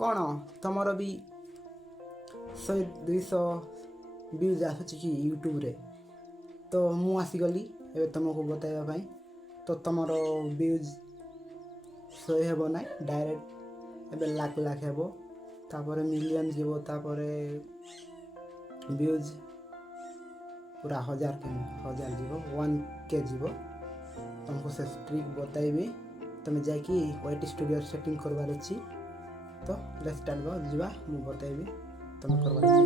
କ'ଣ ତୁମର ବି 100-200 ଭ୍ୟୁଜ୍ ଆସୁଛି କି ୟୁଟ୍ୟୁବରେ? ତ ମୁଁ ଆସିଗଲି ଏବେ ତୁମକୁ ବତାଇବା ପାଇଁ। ତ ତୁମର ଭ୍ୟୁଜ୍ 100 ହେବ ନାହିଁ, ଡାଇରେକ୍ଟ ଏବେ ଲାଖ ହେବ, ତାପରେ ମିଲିୟନ୍ ଯିବ, ତାପରେ ଭ୍ୟୁଜ୍ ପୁରା 1000 ଯିବ, 1K ଯିବ। ତୁମକୁ ସେ ଟ୍ରିକ୍ ବତାଇବି। ତୁମେ ଯାଇକି OIT ଷ୍ଟୁଡ଼ିଓ ସେଟିଂ କରିବାର ଅଛି। ତ ଲେଟ୍ସ ଷ୍ଟାର୍ଟ ଯିବା, ମୁଁ ବତାଇବି ତୁମେ କରିବାର ଅଛି।